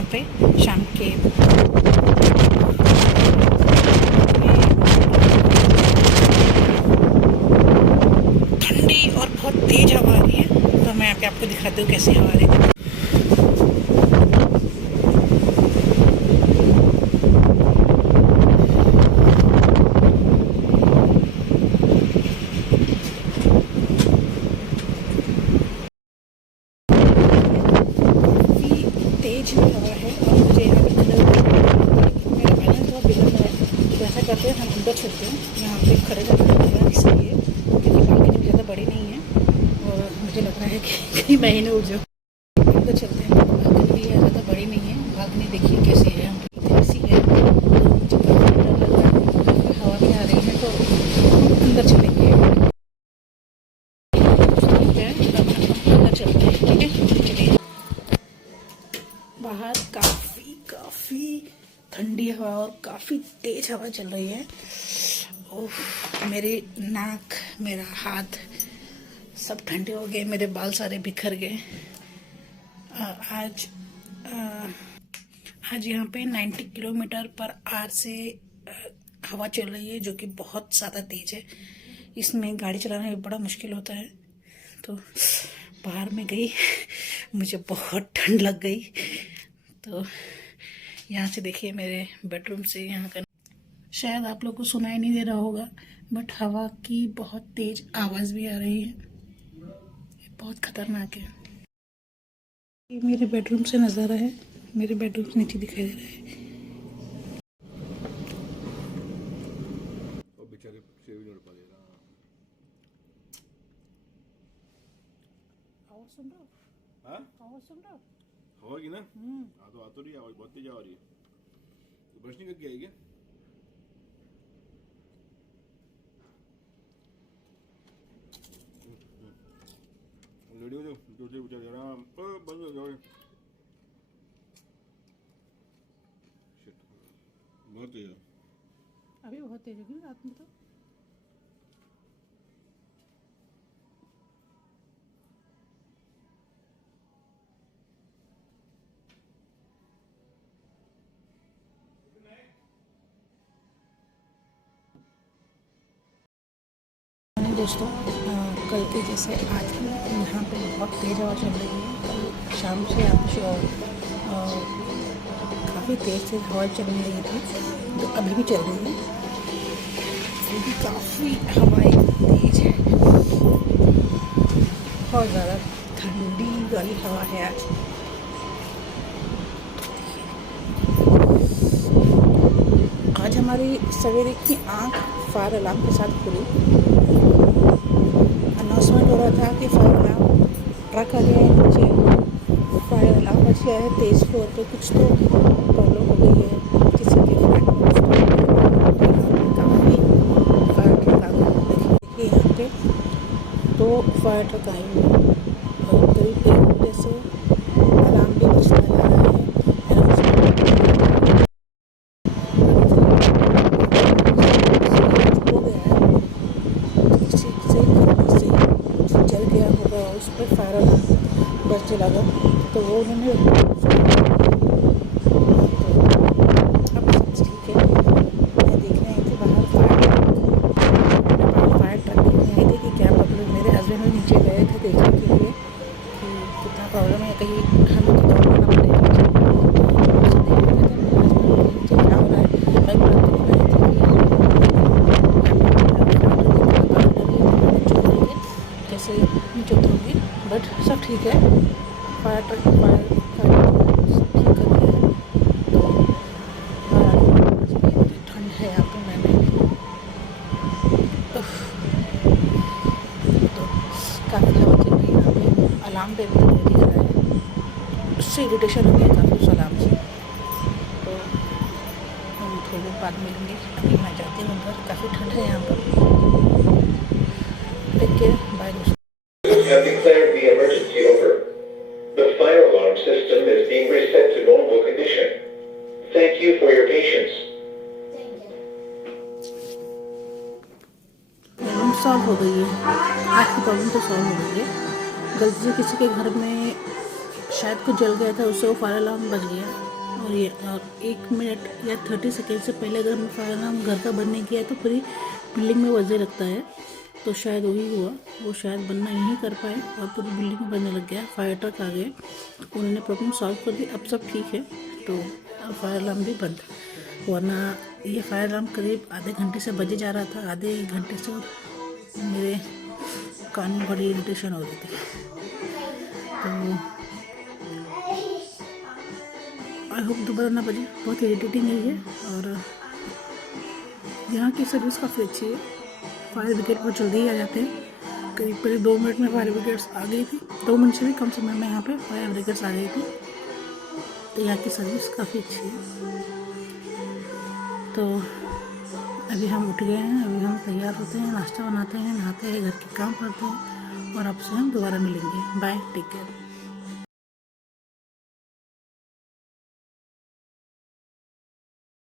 यहाँ पे शाम के ठंडी और बहुत तेज हवा आ रही है। तो मैं यहाँ पे आपको दिखाती हूँ कैसी हवा आ रही है। तेज हवा है और मुझे यहाँ पे खड़े होकर मेरा बैलेंस बहुत बिगड़ रहा है। तो ऐसा करते हैं, हम अंदर चलते हैं। यहाँ पे खड़े रहना पड़ेगा इसलिए क्योंकि बालकनी में ज़्यादा बड़ी नहीं है और मुझे लग रहा है कि कहीं मैं ही नहीं उठ जाऊँ। अंदर चलते हैं। बालकनी भी ज़्यादा बड़ी नहीं है। बालकनी देखिए कैसी है, यहाँ पे ऐसी है। तो मुझे काफ़ी डर लग रहा है, हवा भी आ रही है। तो अंदर चलेंगे, अंदर चलते हैं। ठीक है, चलिए। बाहर काफ़ी ठंडी हवा और काफ़ी तेज हवा चल रही है। ओह, मेरी नाक, मेरा हाथ सब ठंडे हो गए, मेरे बाल सारे बिखर गए। आज यहाँ पे 90 किलोमीटर पर आवर से हवा चल रही है, जो कि बहुत ज़्यादा तेज है। इसमें गाड़ी चलाना भी बड़ा मुश्किल होता है। तो बाहर में गई, मुझे बहुत ठंड लग गई। तो यहाँ से देखिए, मेरे बेडरूम से यहाँ का शायद आप लोग को सुनाई नहीं दे रहा होगा, बट हवा की बहुत तेज आवाज़ भी आ रही है। बहुत खतरनाक है। ये मेरे बेडरूम से नज़ारा है। मेरे बेडरूम से नीचे दिखाई दे रहा है। आवाज़ सुन रहा हो? हाँ, आवाज़ सुन रहा हो? हवा की ना? हाँ, तो आ तो रही है आवाज़, बहुत तेज आ रही है। तो ब्रश नहीं करके आई क्या? लेडी हो जो बेचारे आराम बंद हो जाओ। बहुत तेज है अभी, बहुत तेज होगी रात में। तो दोस्तों, कल के जैसे आज भी यहाँ पे बहुत तेज़ हवा चल रही है। कल शाम से काफ़ी तेज़ हवा चलने लगी थी, तो अभी भी चल रही है। क्योंकि काफ़ी हवाएं तेज है, बहुत ज़्यादा ठंडी वाली हवा है आज। आज हमारी सवेरे की आँख फायर अलार्म के साथ खुली। अनाउंसमेंट हो रहा था कि फायर अलार्म ट्रक आ गया है नीचे, फायर अलार्म बच गया है तेज़ फ्लोर पे, कुछ तो प्रॉब्लम हो गई है किसी के फ्लैट में, कुछ तो काफ़ी फायर ट्रक आ गए। देखिए यहाँ पे 2 फायर ट्रक आए हुए हैं और करीब 1 घंटे से अलार्म भी बजता जा रहा है। उस पर फायर अलार्म बजने लगा, तो वो उन्होंने अब सब ठीक है। मैं देखने आई थी बाहर फायर ट्रक देखने आई थी कि क्या प्रॉब्लम। मेरे हस्बैंड भी नीचे गए थे देखने के लिए कि कितना प्रॉब्लम है, कहीं हमें तो दौड़ना पड़ेगा। नीचे क्या हो रहा है, कैसे नीचे उतरूँगी, बट सब ठीक है। फायर ट्रक सब ठीक कर दिया है। तो ठंड है यहाँ पे। मैंने तो काफ़ी हवा चल रही है यहाँ पे। अलार्म पे भी दिख रहा है, उससे इरिटेशन हो गया काफ़ी उस अलार्म से। तो हम थोड़ी देर बाद मिलेंगे। अभी मैं जाती हूँ अंदर, काफ़ी ठंड है यहाँ पर। टेक केयर, बाय दोस्तों। Have declared the emergency over. The fire alarm system is being reset to normal condition. Thank you for your patience. Problem solve हो गई है। आज की प्रॉब्लम तो सॉल्व हो गई है। गलती से किसी के घर में शायद कुछ जल गया था, उससे वो फायर अलार्म बज गया। और ये और 1 मिनट या 30 सेकेंड से पहले अगर हमने फायर अलार्म घर का बंद नहीं किया तो पूरी बिल्डिंग में बजने लगता है। तो शायद वही हुआ, वो शायद बनना नहीं कर पाए और पूरी बिल्डिंग में बजने लग गया। फायर ट्रक आ गए, उन्होंने प्रॉब्लम सॉल्व कर दी, अब सब ठीक है। तो अब फायर अलार्म भी बंद, वरना ये फायर अलार्म करीब आधे घंटे से बजे जा रहा था। आधे एक घंटे से मेरे कान में बड़ी इरिटेशन हो रही थी। तो आई होप दोबारा ना बजे, बहुत इरिटेटिंग है ये। और यहाँ की सर्विस काफ़ी अच्छी है, फायर ब्रिगेड बहुत जल्दी ही आ जाते हैं। करीब 2 मिनट में फायर ब्रिगेड्स आ गई थी, 2 मिनट से भी कम समय में यहाँ पे फायर ब्रिगेड्स आ गई थी। तो यहाँ की सर्विस काफ़ी अच्छी है। तो अभी हम उठ गए हैं, अभी हम तैयार होते हैं, नाश्ता बनाते हैं, नहाते हैं, घर के काम करते हैं और आपसे हम दोबारा मिलेंगे। Bye, take care.